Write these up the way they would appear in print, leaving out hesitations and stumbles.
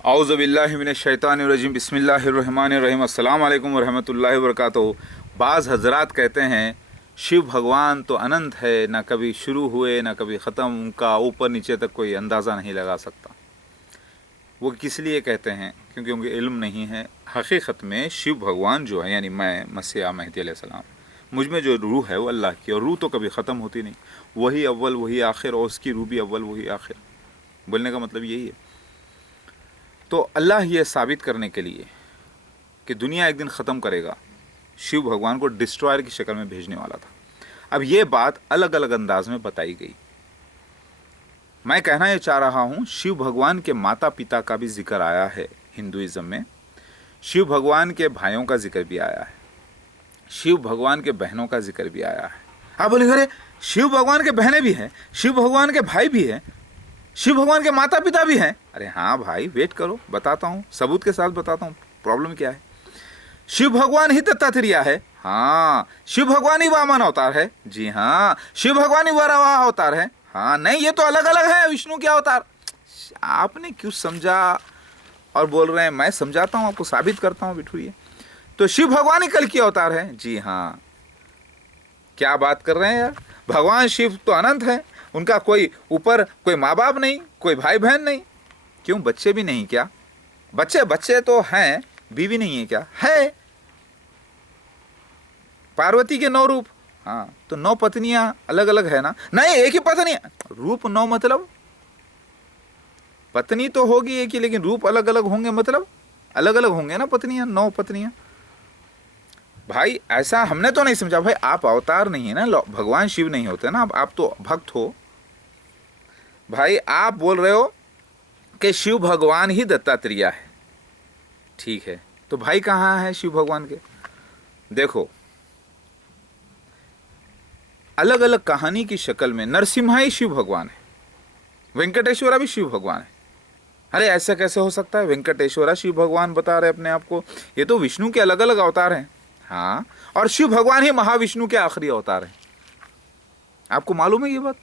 औज़ु बिल्लाहि मिनश शैतानिर रजीम बिस्मिल्लाहिर्रहमानिर रहीम अस्सलाम वालेकुम वरहमतुल्लाहि वबरकातुहू। बाज़ हज़रात कहते हैं शिव भगवान तो अनंत है, ना कभी शुरू हुए ना कभी ख़त्म, उनका ऊपर नीचे तक कोई अंदाज़ा नहीं लगा सकता। वो किस लिए कहते हैं? क्योंकि उनके इल्म नहीं है। हकीकत में शिव भगवान जो है, यानी मैं मसीह मेहदी अलैहिस्सलाम, मुझ में जो रूह है वो अल्लाह की, और रूह तो कभी ख़त्म होती नहीं। वही अव्वल वही आखिर, और उसकी रूह भी अव्वल वही आखिर। बोलने का मतलब यही है। तो अल्लाह ये साबित करने के लिए कि दुनिया एक दिन ख़त्म करेगा, शिव भगवान को डिस्ट्रॉयर की शक्ल में भेजने वाला था। अब ये बात अलग अलग अंदाज में बताई गई। मैं कहना ये चाह रहा हूँ, शिव भगवान के माता पिता का भी जिक्र आया है हिंदुइज़्म में, शिव भगवान के भाइयों का जिक्र भी आया है, शिव भगवान के बहनों का जिक्र भी आया है। आप बोले अरे शिव भगवान के बहनें भी हैं, शिव भगवान के भाई भी हैं, शिव भगवान के माता पिता भी हैं। अरे हाँ भाई, वेट करो, बताता हूँ, सबूत के साथ बताता हूँ प्रॉब्लम क्या है। शिव भगवान ही दत्तात्रेय है, हाँ। शिव भगवान ही वामन अवतार है, जी हाँ। शिव भगवान ही वराह अवतार है, हाँ। नहीं, ये तो अलग अलग है, विष्णु के अवतार। आपने क्यों समझा और बोल रहे हैं? मैं समझाता हूँ आपको, साबित करता हूँ, बिठूरिए। तो शिव भगवान ही कल की अवतार है, जी हाँ। क्या बात कर रहे हैं यार? भगवान शिव तो अनंत है, उनका कोई ऊपर कोई माँ बाप नहीं, कोई भाई बहन नहीं। क्यों, बच्चे भी नहीं क्या? बच्चे तो हैं, बीवी नहीं है क्या? है। पार्वती के 9 रूप, हाँ। तो 9 पत्नियां अलग अलग है ना? नहीं, एक ही पत्नी, रूप 9 मतलब पत्नी तो होगी एक ही, लेकिन रूप अलग अलग होंगे, मतलब अलग अलग होंगे ना पत्नियां, 9 पत्नियां। भाई ऐसा हमने तो नहीं समझा। भाई आप अवतार नहीं है ना, भगवान शिव नहीं होते ना, आप तो भक्त हो। भाई आप बोल रहे हो कि शिव भगवान ही दत्तात्रेय है, ठीक है। तो भाई कहाँ है शिव भगवान के? देखो, अलग अलग कहानी की शक्ल में नरसिम्हा ही शिव भगवान है, वेंकटेश्वरा भी शिव भगवान है। अरे ऐसा कैसे हो सकता है? वेंकटेश्वरा शिव भगवान बता रहे अपने आप को, ये तो विष्णु के अलग अलग अवतार हैं, हाँ। और शिव भगवान ही महाविष्णु के आखिरी अवतार हैं। आपको मालूम है ये बात?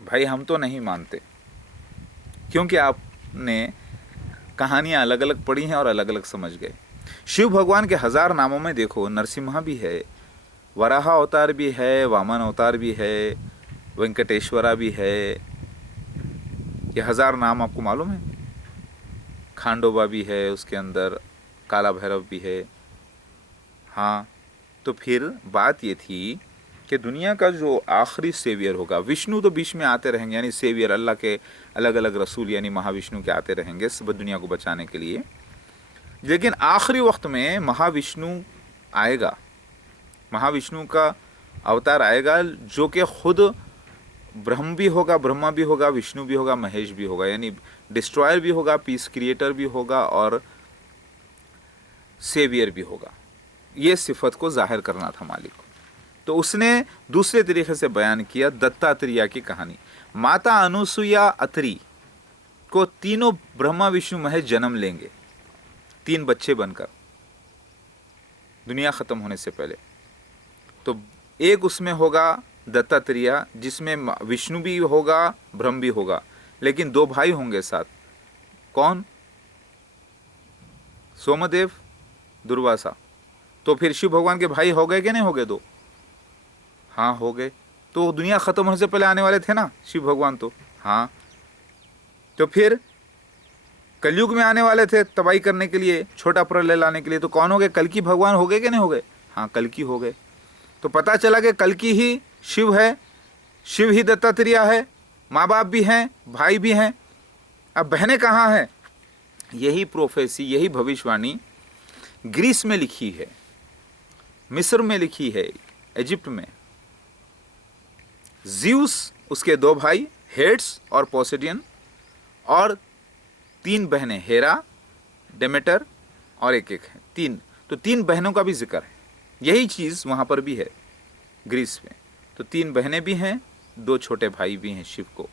भाई हम तो नहीं मानते, क्योंकि आपने कहानियाँ अलग अलग पढ़ी हैं और अलग अलग समझ गए। शिव भगवान के 1000 नामों में देखो, नरसिम्हा भी है, वराह अवतार भी है, वामन अवतार भी है, वेंकटेश्वरा भी है। ये 1000 नाम आपको मालूम है? खांडोबा भी है उसके अंदर, काला भैरव भी है, हाँ। तो फिर बात ये थी कि दुनिया का जो आखिरी सेवियर होगा, विष्णु तो बीच में आते रहेंगे, यानी सेवियर अल्लाह के अलग अलग रसूल यानी महाविष्णु के आते रहेंगे सब दुनिया को बचाने के लिए। लेकिन आखिरी वक्त में महाविष्णु आएगा, महाविष्णु का अवतार आएगा, जो कि खुद ब्रह्म भी होगा, ब्रह्मा भी होगा, विष्णु भी होगा, महेश भी होगा, यानी डिस्ट्रॉयर भी होगा, पीस क्रिएटर भी होगा, और सेवियर भी होगा। ये सिफत को जाहिर करना था मालिक को। तो उसने दूसरे तरीके से बयान किया दत्तात्रेय की कहानी। माता अनुसुईया अत्रि को तीनों ब्रह्मा विष्णु महेश जन्म लेंगे, 3 बच्चे बनकर, दुनिया ख़त्म होने से पहले। तो एक उसमें होगा दत्तात्रेय, जिसमें विष्णु भी होगा, ब्रह्म भी होगा, लेकिन 2 भाई होंगे साथ। कौन? सोमदेव, दुर्वासा। तो फिर शिव भगवान के भाई हो गए कि नहीं हो गए? 2, हाँ हो गए। तो दुनिया ख़त्म होने से पहले आने वाले थे ना शिव भगवान, तो हाँ। तो फिर कलयुग में आने वाले थे तबाही करने के लिए, छोटा प्रलय लाने के लिए। तो कौन हो गए? कल्कि भगवान हो गए कि नहीं हो गए? हाँ, कल्कि हो गए। तो पता चला कि कल्कि ही शिव है, शिव ही दत्तात्रेय है, माँ बाप भी हैं, भाई भी हैं। अब बहनें कहाँ हैं? यही प्रोफेसी, यही भविष्यवाणी ग्रीस में लिखी है, मिस्र में लिखी है, इजिप्ट में। ज़्यूस, उसके 2 भाई हेड्स और पोसेडियन, और 3 बहनें, हेरा, डेमेटर, और एक है 3। तो 3 बहनों का भी जिक्र है। यही चीज़ वहाँ पर भी है ग्रीस में। तो 3 बहनें भी हैं, 2 छोटे भाई भी हैं शिव को।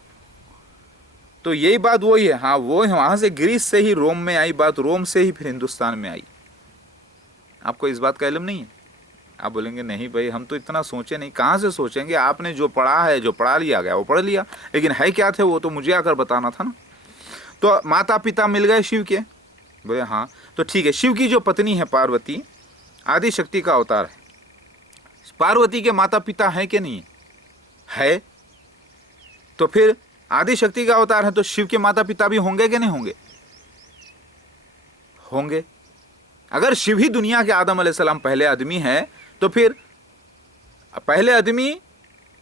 तो यही बात वही है, हाँ। वो वहाँ से ग्रीस से ही रोम में आई बात, रोम से ही फिर हिंदुस्तान में आई। आपको इस बात का इल्म नहीं है? आप बोलेंगे नहीं भाई, हम तो इतना सोचे नहीं। कहाँ से सोचेंगे? आपने जो पढ़ा है, जो पढ़ा लिया गया वो पढ़ लिया, लेकिन है क्या थे वो तो मुझे आकर बताना था ना। तो माता पिता मिल गए शिव के? बोले हाँ। तो ठीक है, शिव की जो पत्नी है पार्वती आदि शक्ति का अवतार है, पार्वती के माता पिता हैं कि नहीं है? तो फिर आदि शक्ति का अवतार है तो शिव के माता पिता भी होंगे कि नहीं होंगे? होंगे। अगर शिव ही दुनिया के आदम अलैहिस्सलाम पहले आदमी है तो फिर पहले आदमी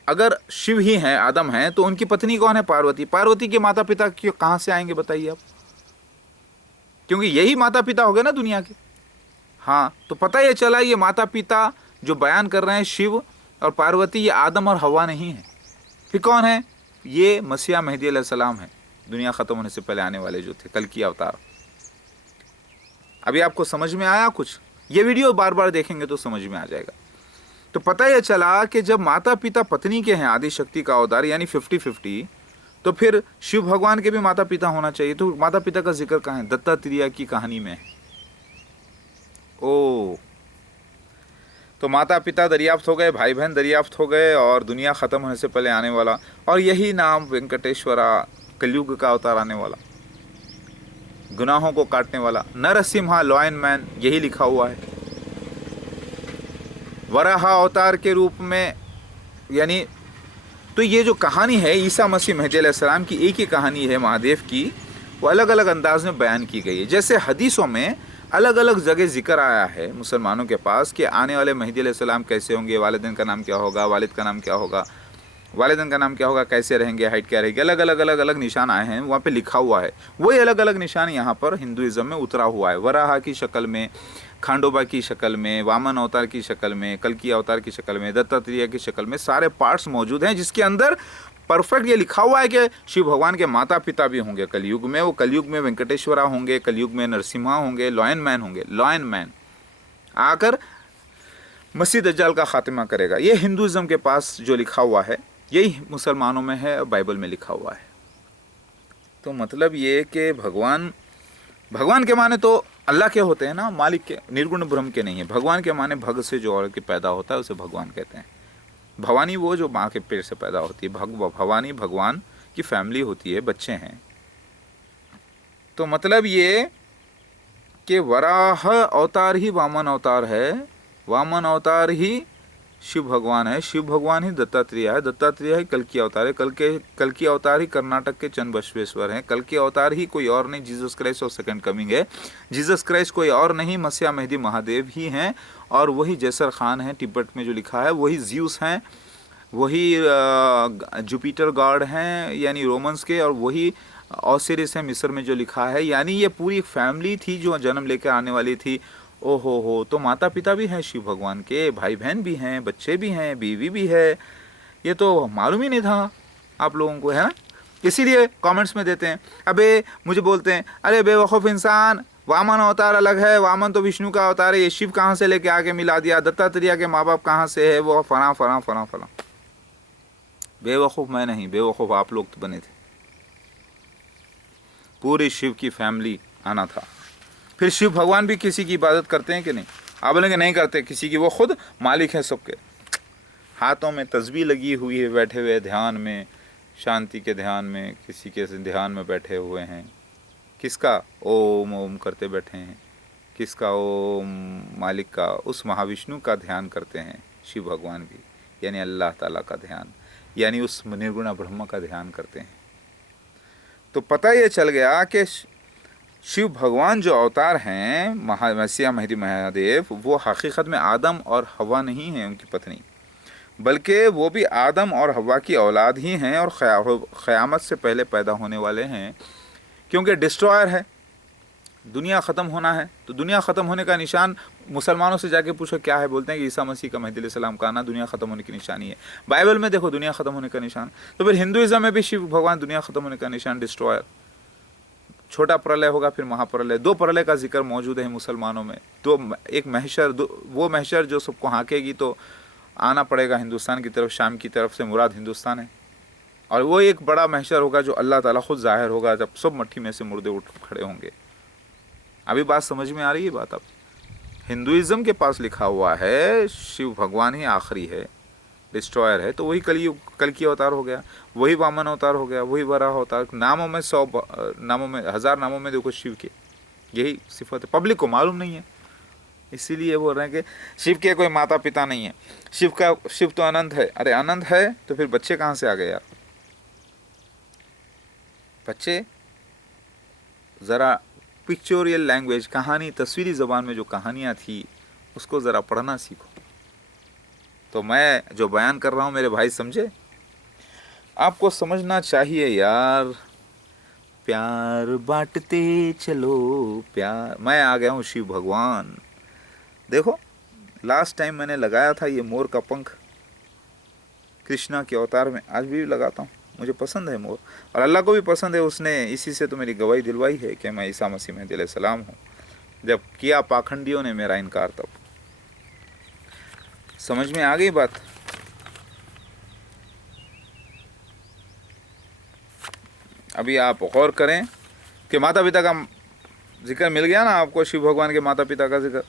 अगर शिव ही हैं, आदम हैं, तो उनकी पत्नी कौन है? पार्वती। पार्वती के माता पिता कहां से आएंगे बताइए आप? क्योंकि यही माता पिता हो गए ना दुनिया के। हाँ, तो पता ये चला ये माता पिता जो बयान कर रहे हैं शिव और पार्वती, ये आदम और हवा नहीं है। फिर कौन है? ये मसीहा मेहदी अलैहिस्सलाम है, दुनिया ख़त्म होने से पहले आने वाले जो थे, कल की अवतार। अभी आपको समझ में आया कुछ? ये वीडियो बार बार देखेंगे तो समझ में आ जाएगा। तो पता यह चला कि जब माता पिता पत्नी के हैं आदि शक्ति का अवतार यानी 50-50, तो फिर शिव भगवान के भी माता पिता होना चाहिए। तो माता पिता का जिक्र कहाँ है? दत्तात्रेय की कहानी में। ओ, तो माता पिता दरियाफ्त हो गए, भाई बहन दरियाफ्त हो गए, और दुनिया ख़त्म होने से पहले आने वाला, और यही नाम वेंकटेश्वरा, कलयुग का अवतार आने वाला, गुनाहों को काटने वाला, नरसिम्हा लॉयन मैन, यही लिखा हुआ है। वराह अवतार के रूप में, यानी तो ये जो कहानी है ईसा मसीह मेहदी अलैहिस्सलाम की, एक ही कहानी है महादेव की, वो अलग अलग अंदाज में बयान की गई है। जैसे हदीसों में अलग अलग जगह जिक्र आया है मुसलमानों के पास कि आने वाले मेहदी अलैहिस्सलाम कैसे होंगे, वालिदैन का नाम क्या होगा, वालिद का नाम क्या होगा, वालिदैन का नाम क्या होगा, कैसे रहेंगे, हाइट क्या रहेगी, अलग अलग निशान आए हैं, वहाँ पे लिखा हुआ है। वही अलग अलग निशान यहाँ पर हिंदुइज़्म में उतरा हुआ है, वराह की शक्ल में, खांडोबा की शक्ल में, वामन अवतार की शक्ल में, कल्कि अवतार की शक्ल में, दत्तात्रेय की शक्ल में, सारे पार्ट्स मौजूद हैं, जिसके अंदर परफेक्ट ये लिखा हुआ है कि शिव भगवान के माता पिता भी होंगे कलयुग में। वो कलयुग में वेंकटेश्वरा होंगे, कलयुग में नरसिम्हा होंगे, लॉयन मैन होंगे। लॉयन मैन आकर मसीह दज्जाल का खात्मा करेगा। ये हिंदुइज्म के पास जो लिखा हुआ है यही मुसलमानों में है और बाइबल में लिखा हुआ है। तो मतलब ये कि भगवान के माने तो अल्लाह के होते हैं ना, मालिक के, निर्गुण ब्रह्म के नहीं है। भगवान के माने भग से जो औरत के पैदा होता है उसे भगवान कहते हैं। भवानी वो जो माँ के पेट से पैदा होती है, भवानी भगवान की फैमिली होती है, बच्चे हैं। तो मतलब ये कि वराह अवतार ही वामन अवतार है, वामन अवतार ही शिव भगवान है, शिव भगवान ही दत्तात्रेय है, दत्तात्रेय ही कल्कि अवतार है, कल्कि अवतार ही कर्नाटक के चंद बसवेश्वर हैं, कल्कि अवतार ही कोई और नहीं जीसस क्राइस्ट और सेकंड कमिंग है। जीसस क्राइस्ट कोई और नहीं, मसीहा मेहदी महादेव ही हैं, और वही जैसर खान है तिब्बत में जो लिखा है, वही ज्यूस हैं, वही जुपिटर गॉड हैं यानी रोमन्स के, और वही ऑसिरिस है मिस्र में जो लिखा है। यानी ये पूरी फैमिली थी जो जन्म लेकर आने वाली थी। ओहो हो, तो माता पिता भी हैं शिव भगवान के, भाई बहन भी हैं, बच्चे भी हैं, बीवी भी है। ये तो मालूम ही नहीं था आप लोगों को, है ना? इसीलिए कमेंट्स में देते हैं, अबे मुझे बोलते हैं, अरे बेवकूफ़ इंसान, वामन अवतार अलग है, वामन तो विष्णु का अवतार है, ये शिव कहाँ से लेके आके मिला दिया, दत्तात्रेय के माँ बाप कहाँ से है, वो फला फला फला फला। बेवकूफ़ मैं नहीं, बेवकूफ़ आप लोग तो बने थे। पूरी शिव की फैमिली आना था। फिर शिव भगवान भी किसी की इबादत करते हैं कि नहीं? आप बोलेंगे नहीं करते, किसी की, वो खुद मालिक है सबके। हाथों में तस्बीह लगी हुई है, बैठे हुए ध्यान में, शांति के ध्यान में, किसी के ध्यान में बैठे हुए हैं। किसका? ओम ओम करते बैठे हैं। किसका? ओम मालिक का, उस महाविष्णु का ध्यान करते हैं शिव भगवान भी, यानी अल्लाह ताला का ध्यान, यानी उस निर्गुण ब्रह्म का ध्यान करते हैं। तो पता ये चल गया कि शिव भगवान जो अवतार हैं मसीहा मेहदी महादेव, वो हकीकत में आदम और हवा नहीं हैं उनकी पत्नी, बल्कि वो भी आदम और हवा की औलाद ही हैं, और क़यामत से पहले पैदा होने वाले हैं। क्योंकि डिस्ट्रॉयर है, दुनिया ख़त्म होना है। तो दुनिया ख़त्म होने का निशान मुसलमानों से जाके पूछो क्या है, बोलते हैं कि ईसा मसीह का मेहदी अलैहिस्सलाम का आना दुनिया ख़त्म होने की निशानी है। बाइबल में देखो दुनिया ख़त्म होने का निशान। तो फिर हिंदुइज़्म में भी शिव भगवान दुनिया ख़त्म होने का निशान, डिस्ट्रॉयर। छोटा प्रलय होगा, फिर महाप्रलय, 2 प्रलय का जिक्र मौजूद है मुसलमानों में। तो एक महशर, वो महशर जो सबको हाँकेगी, तो आना पड़ेगा हिंदुस्तान की तरफ, शाम की तरफ से मुराद हिंदुस्तान है। और वो एक बड़ा महशर होगा जो अल्लाह ताला खुद ज़ाहिर होगा, जब सब मट्टी में से मुर्दे उठ खड़े होंगे। अभी बात समझ में आ रही है? बात अब हिंदुइज़्म के पास लिखा हुआ है शिव भगवान ही आखिरी है, डिस्ट्रॉयर है, तो वही कल की अवतार हो गया, वही वामन अवतार हो गया, वही वराह अवतार। नामों में 100 नामों में, 1000 नामों में देखो शिव के यही सिफत है, पब्लिक को मालूम नहीं है, इसीलिए बोल रहे हैं कि शिव के कोई माता पिता नहीं है। शिव तो अनंत है। अरे अनंत है तो फिर बच्चे कहाँ से आ गए यार? बच्चे ज़रा पिक्चोरियल लैंग्वेज, कहानी, तस्वीरी ज़बान में जो कहानियाँ थी उसको ज़रा पढ़ना सीखो। तो मैं जो बयान कर रहा हूँ मेरे भाई समझे, आपको समझना चाहिए यार, प्यार बांटते चलो प्यार। मैं आ गया हूँ शिव भगवान। देखो लास्ट टाइम मैंने लगाया था ये मोर का पंख कृष्णा के अवतार में, आज भी लगाता हूँ, मुझे पसंद है मोर, और अल्लाह को भी पसंद है, उसने इसी से तो मेरी गवाही दिलवाई है कि मैं ईसा मसीह में दिल सलाम हूँ। जब किया पाखंडियों ने मेरा इनकार, तब समझ में आ गई बात। अभी आप गौर करें कि माता पिता का जिक्र मिल गया ना आपको, शिव भगवान के माता पिता का जिक्र,